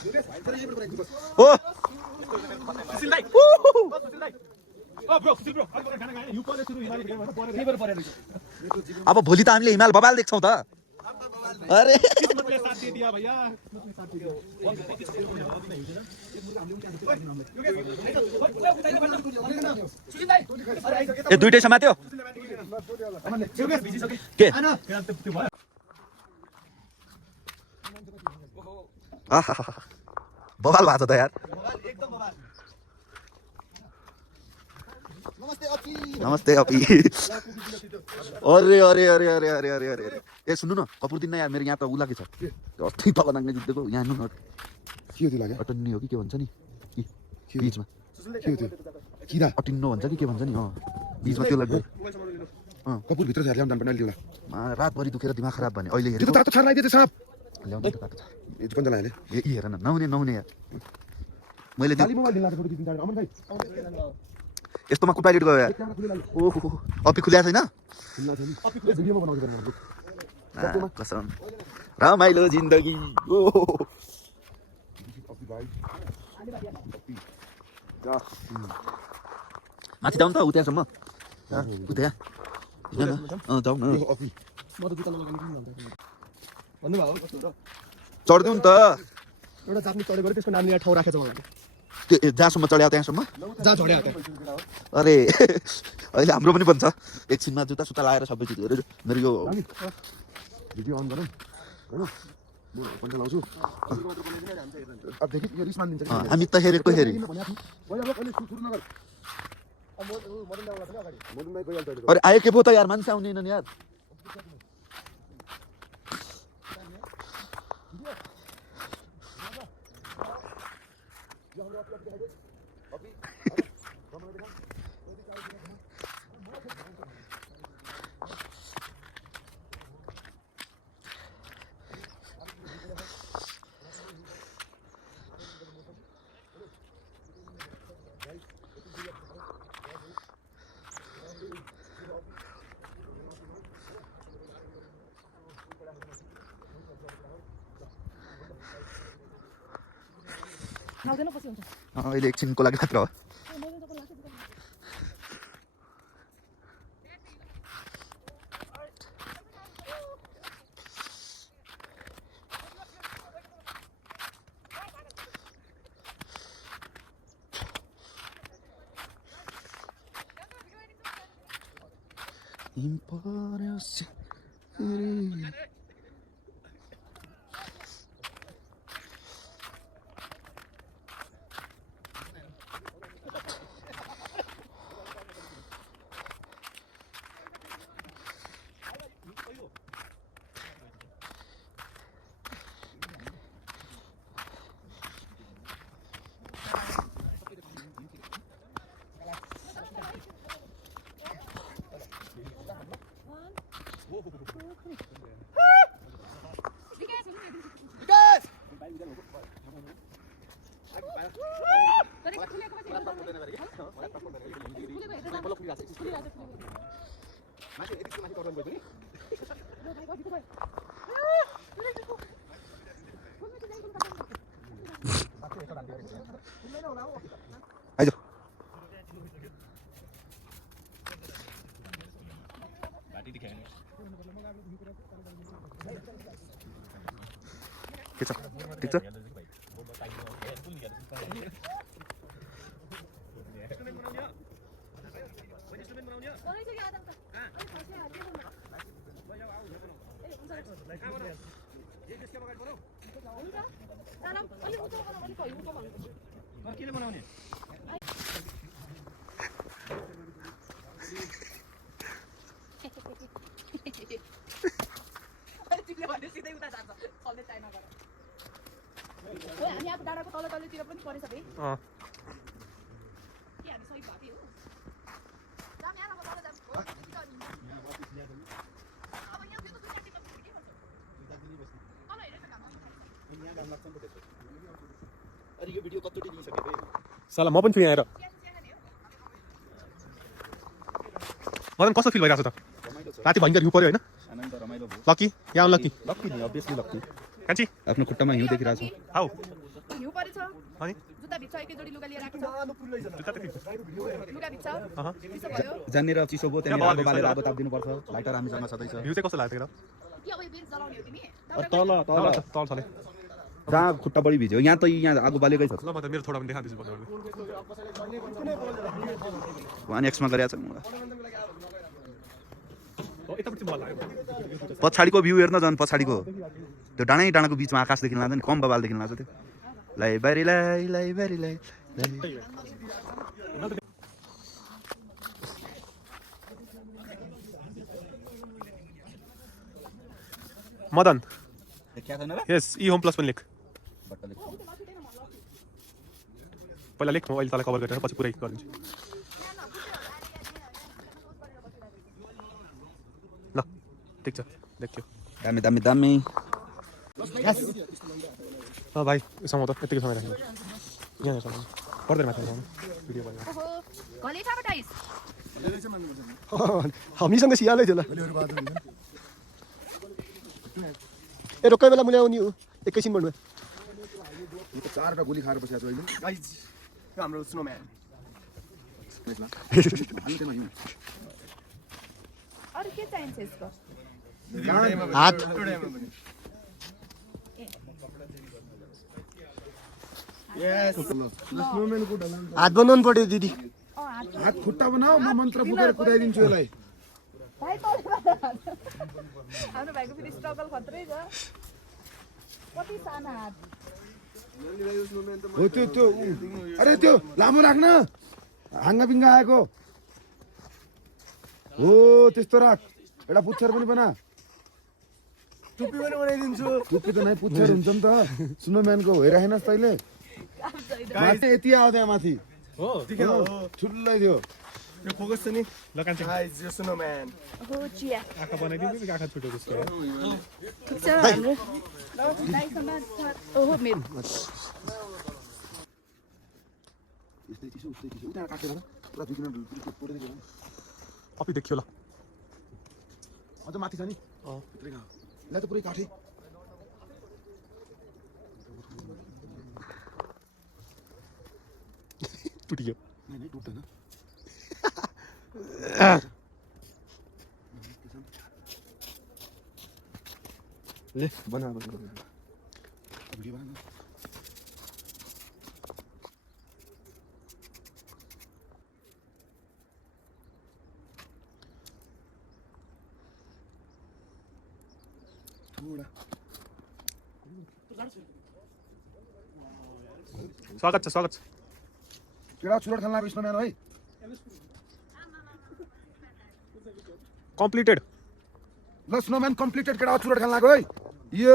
ओ अब भोलि त हामीले हिमाल बबाल देख्छौँ त। अरे ए दुईटै समात्यो के बवाल भएको छ त यार। नमस्ते अपी। अरे अरे अरे अरे अरे अरे अरे ए सुन्नु न कपुर दिन यार मेरो यहाँ त उ लागि छ अस्ति तल नाङ्गे जित्देको यहाँ हेर्नु न के हो त्यो लाग्यो अटन्नी हो कि के भन्छ नि बिचमा के हो त्यो किरा अटिन्नो भन्छ कि के भन्छ नि बिचमा त्यो लाग्यो कपुर भित्र छ ल्याउन पनि ल्याउला रातभरि दुखेर दिमाग खराब भने अहिले त्यो तातो छार लगाइदिए साहब ल्याउनु त तातो छ ए कुन चाहिँ लाले ए हेर न नहुने नहुने यार मैले खाली मोबाइल दिला फोटो खिच्न जानु अमन भाइ यस्तोमा कुपाइलेट गयो यार ओहो अपी खुल्या छैन अपी खुले भिडियोमा बनाउँदै गर्नु कसम रमाइलो जिन्दगी ओहो अपी भाइ माथि जाउँ त उ त्यहाँसम्म उ त्यहाँ जाउँ न अपी म त जुत्ता लगाउनु भन्नु भयो कस्तो र चढ्दिउँ नि त एउटा जाप्नी चढेको त्यसको नाम यहाँ ठाउँ राखेछ मलाई त्यो जहाँसम्म चढ्यो त्यहाँसम्म जहाँ झड्या अरे अहिले हाम्रो पनि भन्छ एकछिनमा जुत्ता सुत्ता लगाएर सबै चिज हेरेर मेरो यो भिडियो अन गरौँ हैन म पनि लाउँछु अब देखि यो रिस मानिन्छ हामी त हेरेको हेरि अरे आयो के पो त यार मान्छे आउँदैन यार अहिले एकछिनको लागि मात्र हो आइज के छ ठिक छ हामी अब डाँडाको तल तलतिर पनि परेछ बे के हामी सही भाबी हो जाम यहाँ अब तल जाम हो अब यहाँ त्यो त दुईटा टिकट के भन्छ तल हेरेछ काम यहाँ काम लाग्छ नि त त्यसो अरे यो भिडियो कतोटी दिइसके बे साला म पनि छु यहाँ आएर मलाई कस्तो फिल भइरहेको छ त राति भयङ्कर हिउँ पर्यो होइन आनन्द रमाइलो भयो लकी यहाँ लकी लक्की नि अभियसली लक्की कान्छी आफ्नो खुट्टामा हिउँ देखिरहेको छ आऊ हिउँ परेछ अनि जुत्ता भित्र एकै जोडी लुगा लिएर आएको छ जुत्ता त के लुगा भित्र चिसो भयो जहाँनिर चिसो भयो त्यहाँनिर आगो बालेर आगो ताप्दिनुपर्छ लाइटर हामीसँग छँदैछ भ्यू चाहिँ कस्तो लाग्यो के अब यो बेन्च जलाउने हो तिमी तल तल तल छले जहाँ खुट्टा बढी भिज्यो यहाँ त यहाँ आगो बालेकै छ ल म त मेरो छोरा पनि देखाउँदैछु भन्नु 1x मा गरेछ मलाई यतापट्टि बल लाग्यो पछाडिको भ्यू हेर्न झन् पछाडिको त्यो डाँडाको बिचमा आकाश देखिन लाग्छ नि कम्बा बाल देखिन लाग्छ त्यो लाइब्रेरी मदन क्या छैन र यस ई होम प्लस पनि लेख पहिला लेख म अहिले तँलाई कभर गरेर पछि पुरै गरिदिन्छु ल ठिक छ देखियो दामी दामी दामी भाइ समाउ त यतिकै समय राख्नु यहाँ पर्दैन माथि भिडियो भयो ओहो घले छ बटाइस हामीसँग सियालै थियो ल ए रोक्कै बेला मुले आउने हो एकैछिन भन्नु यो त 4 गोली खाएर बसेको छ अहिले गाइस यो हाम्रो स्नोम्यान अरु के चाहिन्छ यसको हात यस स्नोम्यान को डलान हात बनाउनु पर्यो दिदी हात खुट्टा बनाऊ म मन्त्र फुकेर कुदाइदिन्छु यसलाई भाइ हाम्रो भाइको फेरि स्ट्रगल खत्रै छ कति सानो हात हो त्यो अरे त्यो लामो राख्न हाँगा बिङ्गा आएको हो त्यस्तो राख एउटा पुच्छर पनि बना टुप्पी पनि बनाइदिन्छु टुप्पी त नै पुच्छर हुन्छ नि त स्नोम्यानको हेराखेनस् तैँले माथि यति आयो त्यहाँ माथि हो ठुलै थियो यो फोकस छ नि ल कान्छे गाइस यो स्नोम्यान हो चिया आँखा बनाइदिन्छु कि आँखा छुटेको छ ठिक छ हाम्रो ल दाइसँग ओहो मेरो यस्तै चिसो उस्तै चिसो उता काटेर पुरा दुई किलोमिटर पुरै गयो अपि देखियो ल अझ माथि छ नि भित्रै गयो यसलाई त पुरै काटे टुटियो नै टुट्दैन ले बना भिडियो बना थोडा स्वागत छ केडा चुरोट खान लाग्यो स्नोम्यान है कम्प्लिटेड ल स्नोम्यान कम्प्लिटेड केडा चुरोट खान लाग्यो है यो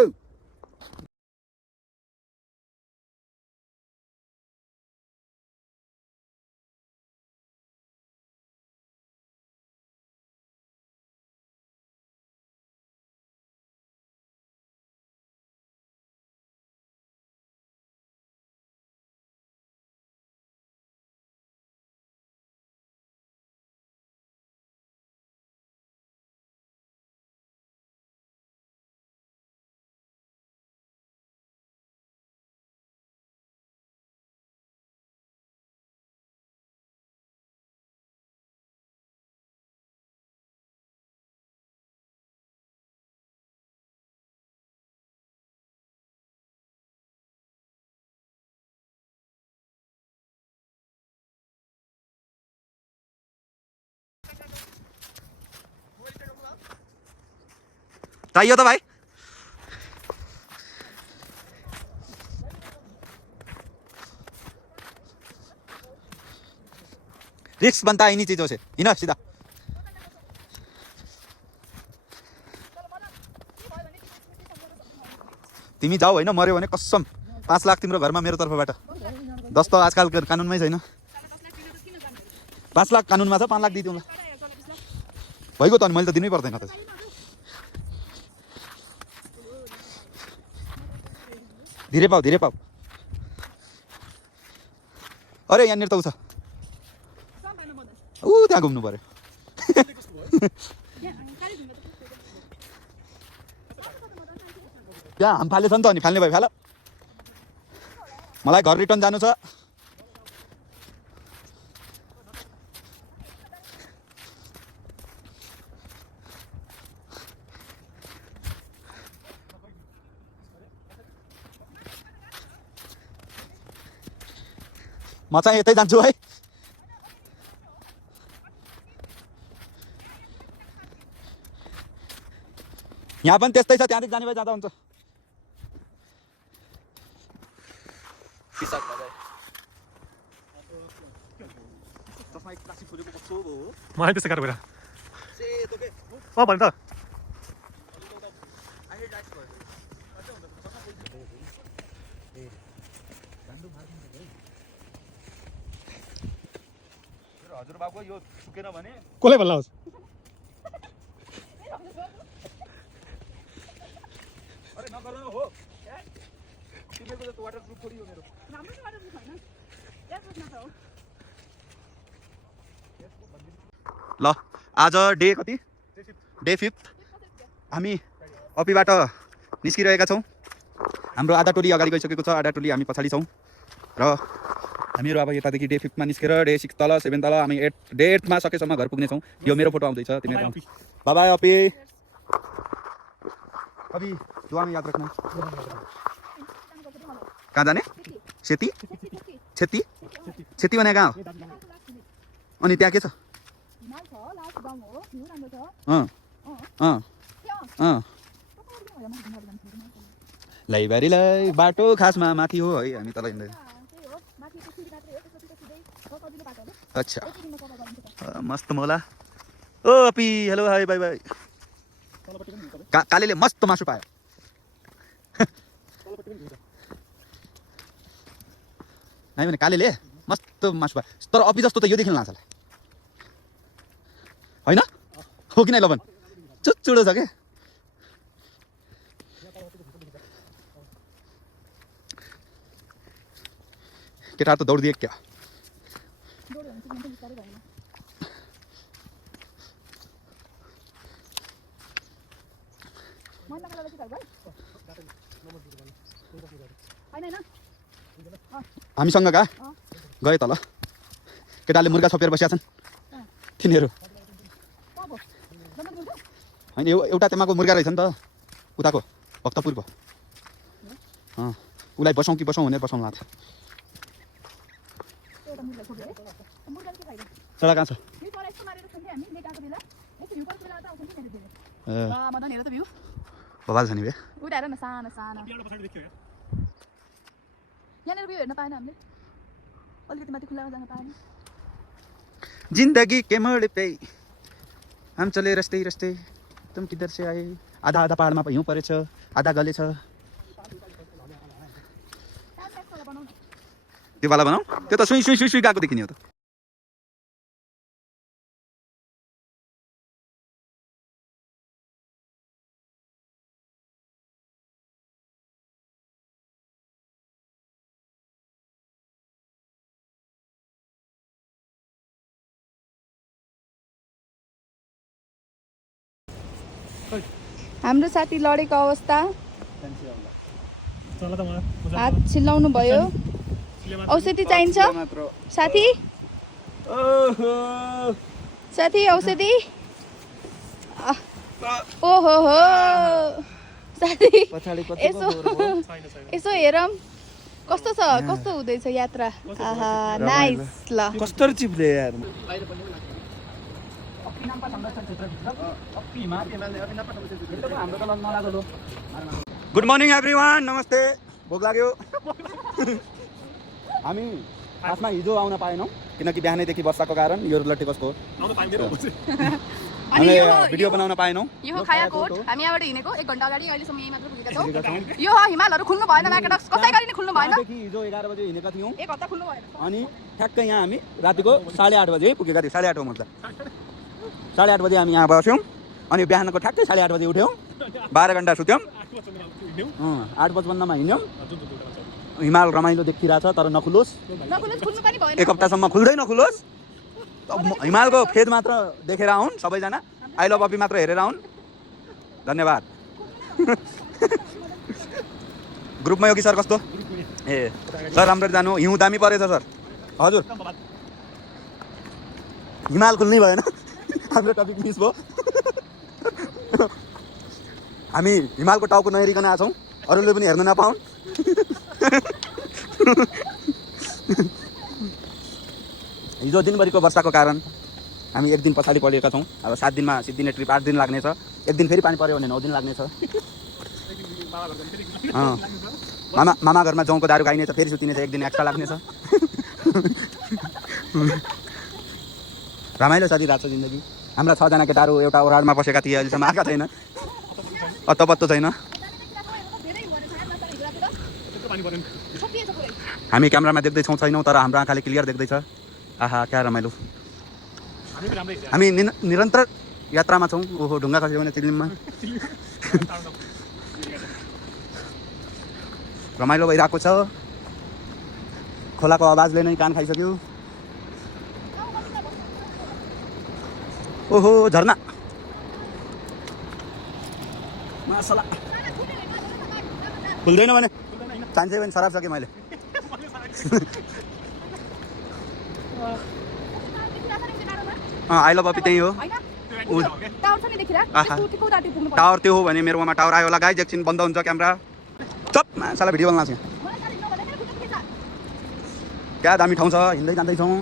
चाहियो त भाइ रिस्क बनता है इन्हीं चीजों से हिना सीधा तिमी जाऊ होइन मर्यो भने कसम 5 लाख तिम्रो घरमा मेरो तर्फबाट 10 त आजकल कानुनमै छैन 5 लाख कानुनमा छ 5 लाख दिदिउँला भइगयो त अनि मैले त दिनै पर्दैन त धीरे पाऊ अरे यहाँनिर त उ छ ऊ त्यहाँ घुम्नु पर्यो त्यहाँ हाम फाले छ नि त अनि फाल्ने भयो फाल मलाई घर रिटर्न जानु छ। म चाहिँ यतै जान्छु है। यहाँ पनि त्यस्तै छ, त्यहाँदेखि जाने भए जाँदा हुन्छ। मलाई त्यस्तो गाह्रो भएर भने त हजुरबाबु यो सुकेन भने कसलाई भन्ला होस् अरे नगर्नु हो तिमीको जस्तो वाटरप्रुफ थोडी हो मेरो। राम्रो छ वाटरप्रुफ हैन यार बुझ्न त हो। ल आज डे कति? डे 5। हामी अपिबाट निस्किरहेका छौँ। हाम्रो आधा टोली अगाडि गइसकेको छ, आधा टोली हामी पछाडि छौँ र हामीहरू अब यतादेखि डे 5 मा निस्केर डे 6 तल 7 तल हामी डे 8 मा सकेसम्म घर पुग्नेछौँ। यो मेरो फोटो आउँदैछ, तिमीहरू बाई बाई अपी। अभी दुआमा याद राख्नु। कहाँ जाने? सेती छेती छेती भने कहाँ हो? अनि त्यहाँ के छ? लाइब्रेरीलाई बाटो खासमा माथि हो है, हामी तल हिँड्दै। अच्छा मस्त मोला। ओ अपी हेलो हाई बाई बाई। कालेले मस्त मासु पायो। नाइ भने कालेले मस्त मासु पायो, तर अपी जस्तो त यो देखिन लाग्छ होइन हो कि नै? लबन चुचुडो छ के? केटा त दौडिदिए क्या? हामीसँग कहाँ गए तल केटाले मुर्गा छोपेर बसिया छन् तिनीहरू होइन। एउटा तेमाको मुर्गा रहेछ नि त उताको भक्तपुरको। उसलाई बसाउँ कि बसाउँ भनेर बसाउनु लाग्छ। चरा कहाँ छ? बबाल छ नि बे। उता हेर न सानो सानो यहाँनिर भ्यू हेर्न पाएन हामीले, अलिकति माथि खुल्लामा जान पाएन। जिंदगी के मोड़ पे हम चले रस्ते रस्ते तुम किधर से आए। आधा आधा पहाडमा हिउँ परेछ, आधा गले छ। त्यो वाला बनाऊ, त्यो त सुई सुई सुई सुई गएको देखिने हो त। हाम्रो साथी लडेको अवस्था, चल त मलाई हात छिल्लाउनु भयो। औषधि चाहिन्छ साथी? साथी औषधि? ओहो हो साथी यसो यसो हेरौँ कस्तो छ, कस्तो हुँदैछ यात्रा? आहा नाइस। ल कस्तो चिप्ले यार। गुड मर्निङ एभ्रिवान, नमस्ते। भोक लाग्यो। हामी खासमा हिजो आउन पाएनौँ किनकि बिहानैदेखि वर्षाको कारण यो लट्टे कसको अनि भिडियो बनाउन पाएनौँ। यो हो खायाकोट, हामी यहाँबाट हिँडेको 1 घण्टा अगाडि, अहिलेसम्म यही मात्र पुगेका छौँ। यो हो हिमालहरू खुल्नु भएन, म्याकेडक्स कसै गरी नि खुल्नु भएन। हिजो 11 बजे हिँडेका थियौँ, 1 हप्ता खुल्नु भएन। अनि ठ्याक्कै यहाँ हामी रातिको 8:30 बजे पुगेका थियौँ। 8:30 हो मतलब 8:30 बजे हामी यहाँ बस्यौँ, अनि बिहानको ठ्याक्कै 8:30 बजे उठ्यौँ, 12 घण्टा सुत्यौँ, 8 बजभन्दामा हिँड्यौँ। हिमाल रमाइलो देखिरहेछ तर नखुलोस्, खुल्नु पनि भएन। 1 हप्तासम्म खुल्दै नखुलोस्। हिमालको फेद मात्र देखेर आउन् सबैजना, आई लभ अपी मात्र हेरेर आउन्। धन्यवाद। ग्रुपमा यो कि सर कस्तो? ए सर राम्ररी जानु हिउँ दामी परेछ सर हजुर हिमाल खुल्नै भएन हाम्रो टपिक मिस भयो हामी हिमालको टाउको नहेरिकन आएको छौँ अरूले पनि हेर्न नपाउन् हिजो दिनभरिको वर्षाको कारण हामी एक दिन पछाडि परेका छौँ अब 7 दिनमा सिद्धिने ट्रिप 8 दिन लाग्नेछ एक दिन फेरि पानी पऱ्यो भने 9 दिन लाग्नेछ मामा घरमा जौँको दारू खाइनेछ फेरि सुतिनेछ एक दिन एक्स्ट्रा लाग्नेछ रमाइलो चलिरहेको छ जिन्दगी हाम्रा 6 जना केटाहरू एउटा ओरालमा बसेका थिए अहिलेसम्म आएका छैन अत्तो छैन हामी क्यामेरामा देख्दैछौँ छैनौँ तर हाम्रो आँखाले क्लियर देख्दैछ आहा क्या रमाइलो हामी निरन्तर यात्रामा छौँ ओहो ढुङ्गा खस्यो भने चिल्लिममा रमाइलो भइरहेको छ खोलाको आवाजले नै कान खाइसक्यो ओहो झरना मासला खुल्दैन भने चान्सै पनि सराब सकेँ मैले आई लभ अपी त्यही हो टावर त्यो हो भने मेरोमा टावर आयो होला गाइज एकछिन बन्द हुन्छ क्यामेरा चप मासला भिडियो बनाएको छ क्या दामी ठाउँ छ हिँड्दै जाँदैछौँ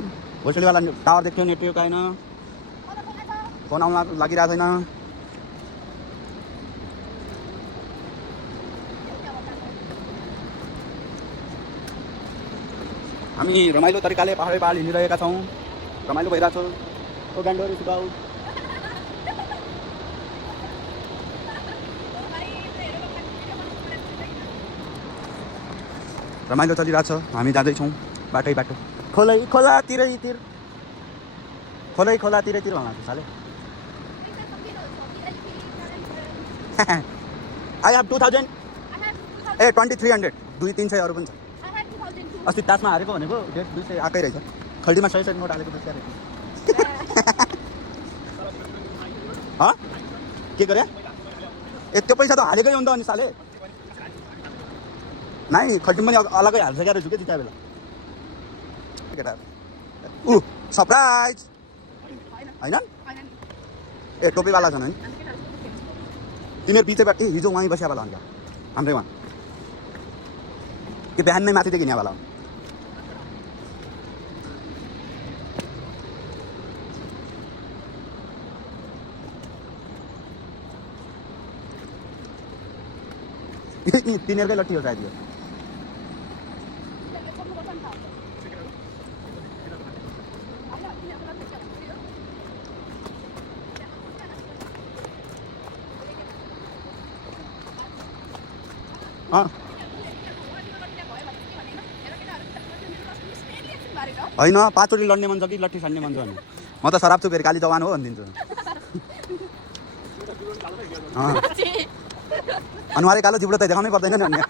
होस्टेलवाला टावर देख्थ्यो नेटवर्क आएन फोन आउन लागिरहेको छैन हामी रमाइलो तरिकाले पहाड हिँडिरहेका छौँ रमाइलो भइरहेको छ ओ गान्डोरी सुगाउ रमाइलो चलिरहेको छ हामी जाँदैछौँ बाटो खोलै खोलातिरै तिर खोलै खोलातिरै तिर भन्नु साले आई हेभ 2000 ए 2300 200-300 अरू पनि छ अस्ति तासमा हारेको भनेको 150-200 आएकै रहेछ खल्डीमा 100 नोट हालेको देखिरहेको के गरे ए त्यो पैसा त हालेकै हो नि त अनि साले नाइ खल्डीमा पनि अलगै हाल्छ क्या रहेछु के त्यहाँ बेला केटा सरप्राइज होइन ए टोपीवाला छन् है तिनीहरू पिछेबाट ए हिजो उहीँ बसियावाला हुन्छ हाम्रै उहाँ त्यो बिहान नै माथिदेखि हिँड्यावाला हो तिनीहरूकै लट्ठी हो सायद यो होइन 5 चोटि लड्ने मन छ कि लट्ठी छान्ने मन छ भने म त शराब छु फेरि काली जवान हो भनिदिन्छु अनुहारै कालो जिब्रो त देखाउनै पर्दैन नि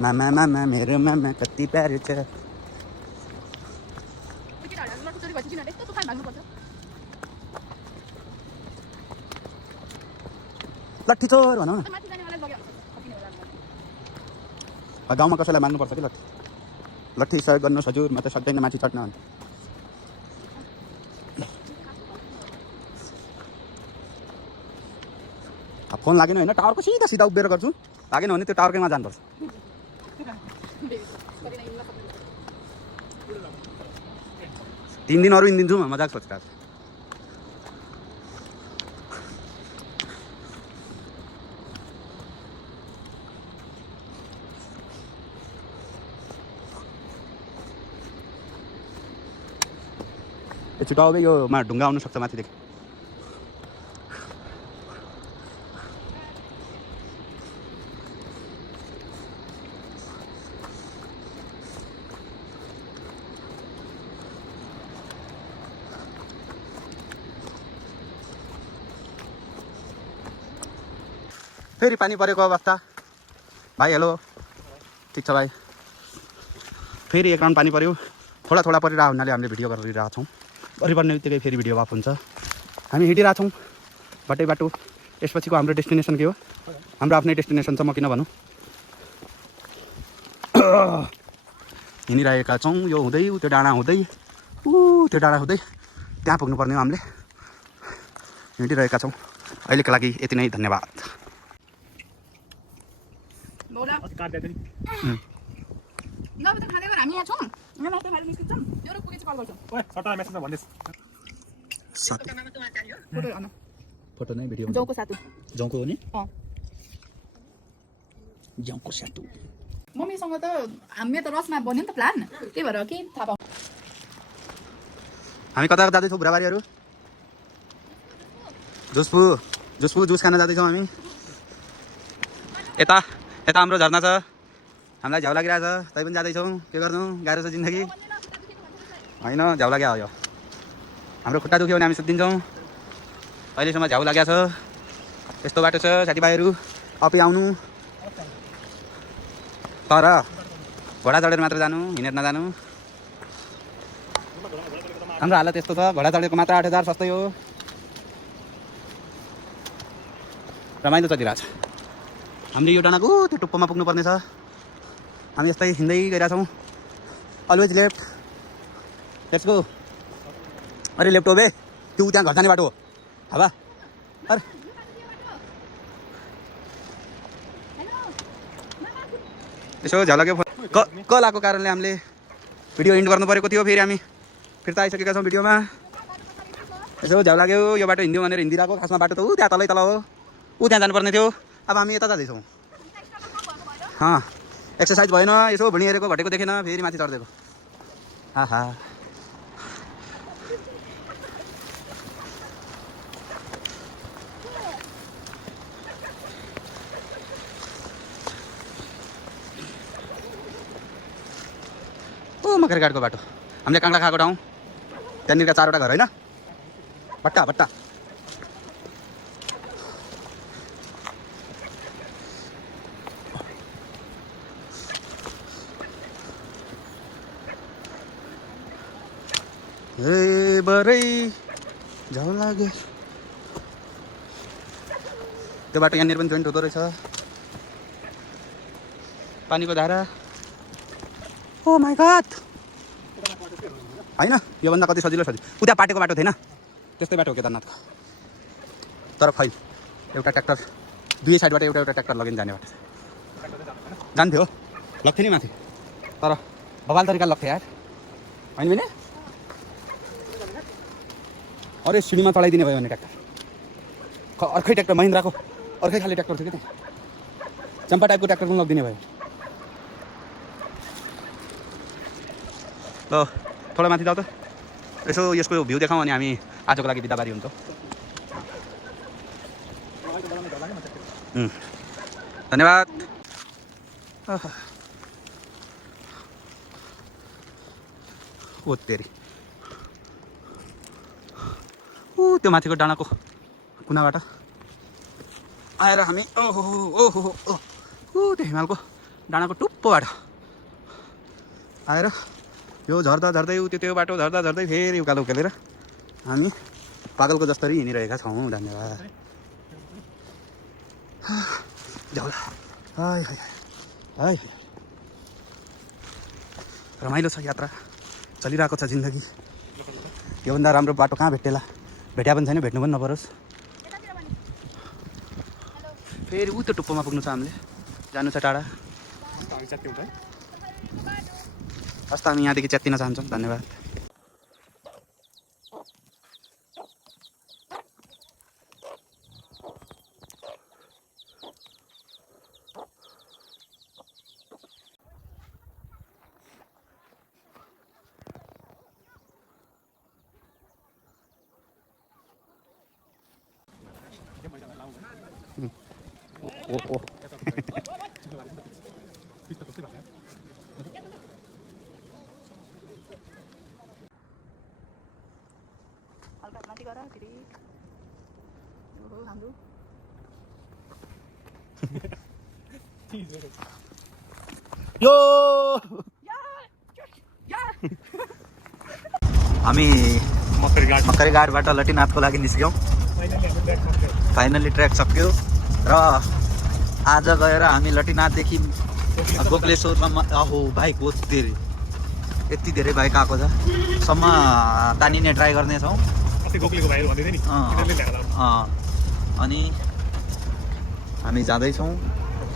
मामा मेरो मामा कति प्यारो छ लट्ठी चोर भनौँ न गाउँमा कसैलाई मान्नुपर्छ कि लट्ठी सहयोग गर्नुहोस् हजुर म त सक्दैन माथि चढ्न फोन लागेन होइन टावरको सिधा उभिएर गर्छु लागेन भने त्यो टावरकैमा जानुपर्छ तीन दिन अरू हिँडिदिन्छु म मजाक सोचिरहेको छु यो छिटो यो ढुङ्गा आउनु सक्छ माथिदेखि फेरि पानी परेको अवस्था भाइ हेलो ठिक छ भाइ फेरि एक राउन्ड पानी पऱ्यो थोडा थोडा परिरहेको हुनाले हामीले भिडियो गरिरहेको छौँ परिपर्ने बित्तिकै फेरि भिडियो अफ हुन्छ हामी हिँडिरहेछौँ बाटै बाटो यसपछिको हाम्रो डेस्टिनेसन के हो हाम्रो आफ्नै डेस्टिनेसन छ म किन भनौँ हिँडिरहेका छौँ यो हुँदै त्यो डाँडा हुँदै त्यो डाँडा हुँदै त्यहाँ पुग्नुपर्ने हो हामीले हिँडिरहेका छौँ अहिलेको लागि यति नै धन्यवाद नभए त खाँदै गरेर हामी यहाँ छौँ यहाँ मात्र खाएर निस्किन्छौँ एउटा पुगेपछि कल गर्छौँ फोटो हेर्न फोटो नै भिडियो जाउँको सातु जाउँको हो नि अँ जाउँको साटु मम्मीसँग त मेरो त रसमा बन्यो नि त प्लान त्यही भएर के थाहा पाउँ हामी कता जाँदैछौँ बुढाबारीहरू जुस खान जाँदैछौँ हामी यता यता हाम्रो झर्ना छ हामीलाई झ्याउ लागिरहेछ तै पनि जाँदैछौँ के गर्नु गाह्रो छ जिन्दगी होइन झ्याउ लाग्यो यो हाम्रो खुट्टा दुख्यो भने हामी सुत्दिन्छौँ अहिलेसम्म झ्याउ लागेको छ यस्तो बाटो छ साथीभाइहरू अपी आउनु तर घोडा चढेर मात्र जानु हिँडेर नजानु हाम्रो हालत यस्तो छ घोडा चढेको मात्र 8,000 सस्तै हो रमाइलो चलिरहेछ हामीले यो डाँडाको त्यो टुप्पोमा पुग्नुपर्ने छ हामी यस्तै हिँड्दै गइरहेछौँ अलवेज लेफ्ट लेट्स गो अरे लेफ्ट हो बे त्यो त्यहाँ घर जाने बाटो हो हावा अरे यसो झलक्यो कलाको कारणले हामीले भिडियो इन्ड गर्नु परेको थियो फेरि हामी फिर्ता आइसकेका छौँ भिडियोमा यसो झ्याउ लाग्यो यो बाटो हिँड्यौँ भनेर हिँडिरहेको खासमा बाटो त ऊ त्यहाँ तलै तल हो ऊ त्यहाँ जानुपर्ने थियो अब हामी यता जाँदैछौँ एक्सर्साइज भएन यसो भुँडी हेरेको घटेको देखेन फेरि माथि चढिदिएको आहा ओ मकरघाटको बाटो हामीले काँक्रा खाएको ठाउँ त्यहाँनिरका 4वटा घर होइन भट्टा भट्टा ए बरै झ्याउ लाग्यो त्यो बाटो यहाँनिर पनि जोइन्ट हुँदो रहेछ पानीको धारा ओ माई गॉड होइन योभन्दा कति सजिलो उता पाटेको बाटो थिएन त्यस्तै बाटो हो केदारनाथको तर खै एउटा ट्र्याक्टर दुई साइडबाट एउटा ट्र्याक्टर लगेर जाने बाटो जान्थ्यो लग्थ्यो नि माथि तर बवाल तरिका लग्थ्यो यार होइन भने अरे सिँढीमा चढाइदिने भयो भने ट्र्याक्टर अर्कै ट्र्याक्टर महिन्द्राको अर्कै खाले ट्र्याक्टर थियो कि त्यहाँ चम्पा टाइपको ट्र्याक्टर पनि लगिदिने भयो ल थोडा माथि जाऊ त यसो यसको भ्यू देखाउँ अनि हामी आजको लागि बिदाबारी हुन्छौँ धन्यवाद ओ तेरी त्यो माथिको डाँडाको कुनाबाट आएर हामी ओहो ओहो त्यो हिमालको डाँडाको टुप्पोबाट आएर यो झर्दा झर्दै त्यो बाटो झर्दा झर्दै फेरि उकालो उकालेर हामी पागलको जस्तरी हिँडिरहेका छौँ धन्यवाद जाउला हाय हाय हाय रमाइलो छ यात्रा चलिरहेको छ जिन्दगी योभन्दा राम्रो बाटो कहाँ भेट्टेला भेट्या पनि छैन भेट्नु पनि नपरोस् फेरि त्यो टुप्पोमा पुग्नु छ हामीले जानु छ टाढा हस् त हामी यहाँदेखि च्यात्तिन चाहन्छौँ धन्यवाद हल्का माथि गर फेरि हाम्रो यो हामी मकरी घाटबाट लट्टीनाथको लागि निस्क्यौँ फाइनली ट्र्याक सक्यो र आज गएर हामी लटिनाथदेखि गोकलेश्वरमा अहो बाइक हो धेरै यति धेरै बाइक आएको छ सम्म तानिने ट्राई गर्नेछौँ अनि हामी जाँदैछौँ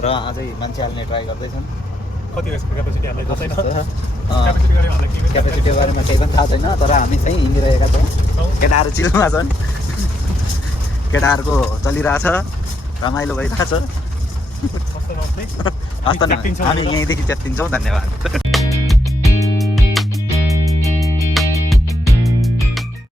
र अझै मान्छे हाल्ने ट्राई गर्दैछन् क्यापेसिटीको बारेमा केही पनि थाहा छैन तर हामी चाहिँ हिँडिरहेका छौँ केटाहरू चिलमा छन् केटाहरूको चलिरहेछ रमाइलो भइरहेछ हस्त हामी यहीँदेखि च्यात्तिन्छौँ धन्यवाद